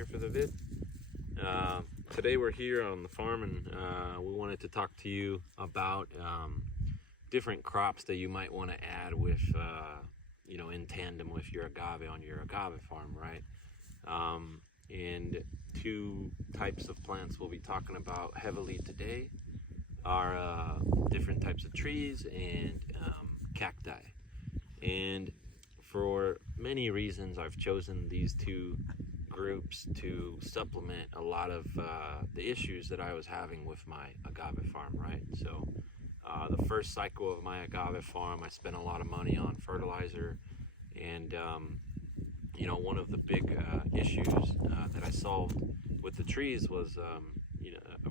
here for the vid. Today we're here on the farm and we wanted to talk to you about different crops that you might want to add with, in tandem with your agave on your agave farm, right? And two types of plants we'll be talking about heavily today are different types of trees and cacti. And for many reasons, I've chosen these two groups to supplement a lot of the issues that I was having with my agave farm, right? So the first cycle of my agave farm, I spent a lot of money on fertilizer, and one of the big issues that I solved with the trees was,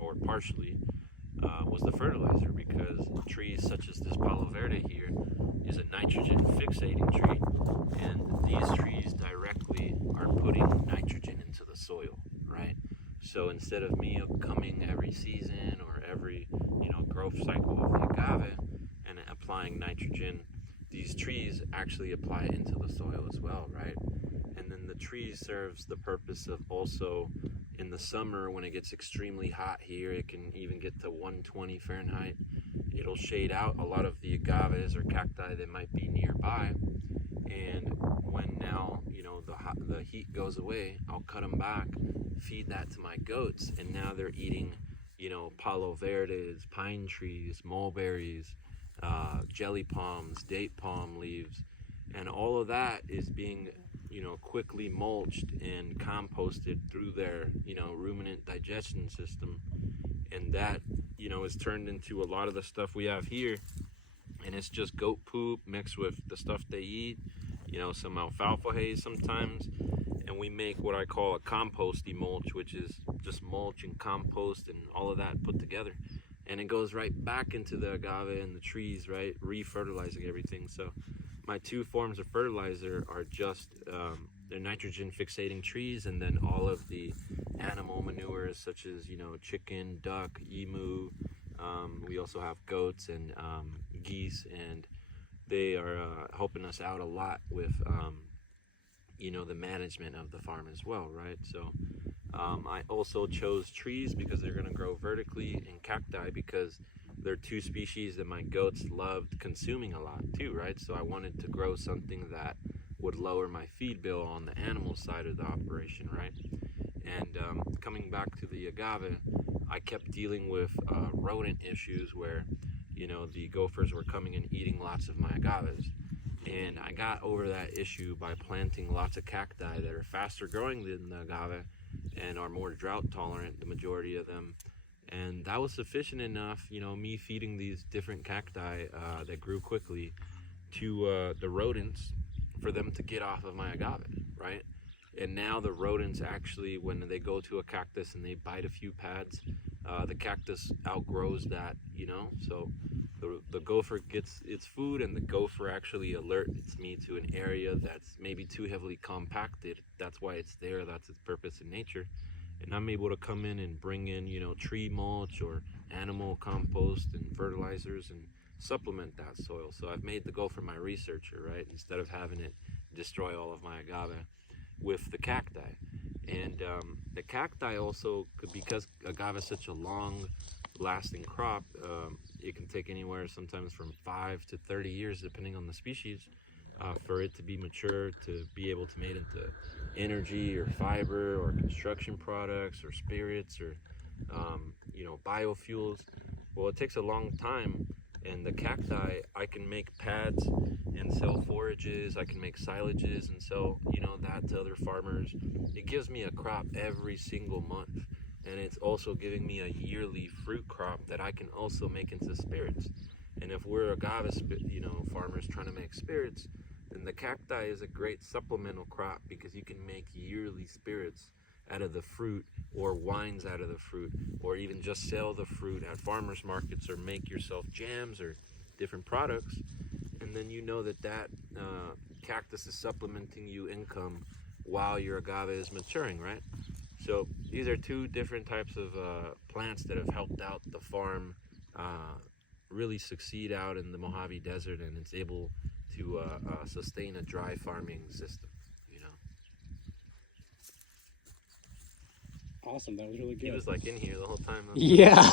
or partially, was the fertilizer, because trees such as this Palo Verde here is a nitrogen fixating tree, and these trees directly are putting nitrogen into the soil, right? So instead of me coming every season or every growth cycle of the agave and applying nitrogen, these trees actually apply it into the soil as well, right? And then the tree serves the purpose of also in the summer when it gets extremely hot here, it can even get to 120 Fahrenheit. It'll shade out a lot of the agaves or cacti that might be nearby. And when now, the heat goes away, I'll cut them back, feed that to my goats, and now they're eating, Palo Verdes, pine trees, mulberries, jelly palms, date palm leaves, and all of that is being, quickly mulched and composted through their, ruminant digestion system. And that, is turned into a lot of the stuff we have here. And it's just goat poop mixed with the stuff they eat, some alfalfa hay sometimes. And we make what I call a composty mulch, which is just mulch and compost and all of that put together. And it goes right back into the agave and the trees, right? Re-fertilizing everything. So my two forms of fertilizer are just they're nitrogen fixating trees, and then all of the animal manures such as, chicken, duck, emu. We also have goats and geese, and they are helping us out a lot with, the management of the farm as well, right? So I also chose trees because they're going to grow vertically, and cacti because they're two species that my goats loved consuming a lot too, right? So I wanted to grow something that would lower my feed bill on the animal side of the operation, right? And coming back to the agave, I kept dealing with rodent issues where, the gophers were coming and eating lots of my agaves. And I got over that issue by planting lots of cacti that are faster growing than the agave and are more drought tolerant, the majority of them. And that was sufficient enough, me feeding these different cacti that grew quickly to the rodents for them to get off of my agave, right? And now the rodents actually, when they go to a cactus and they bite a few pads, the cactus outgrows that, so the gopher gets its food, and the gopher actually alerts me to an area that's maybe too heavily compacted. That's why it's there. That's its purpose in nature. And I'm able to come in and bring in, tree mulch or animal compost and fertilizers and supplement that soil. So I've made the gopher my researcher, right? Instead of having it destroy all of my agave with the cacti. And the cacti also, because agave is such a long lasting crop, it can take anywhere sometimes from 5 to 30 years, depending on the species, for it to be mature, to be able to make it into energy or fiber or construction products or spirits or biofuels. Well, it takes a long time, and the cacti, I can make pads and sell forages, I can make silages and sell that to other farmers. It gives me a crop every single month, and it's also giving me a yearly fruit crop that I can also make into spirits. And if we're agave farmers trying to make spirits, then the cacti is a great supplemental crop, because you can make yearly spirits out of the fruit, or wines out of the fruit, or even just sell the fruit at farmers markets, or make yourself jams or different products. And then that cactus is supplementing you income while your agave is maturing, right? So these are two different types of plants that have helped out the farm really succeed out in the Mojave Desert, and it's able to sustain a dry farming system. Awesome. That was really good. He was like in here the whole time. Yeah.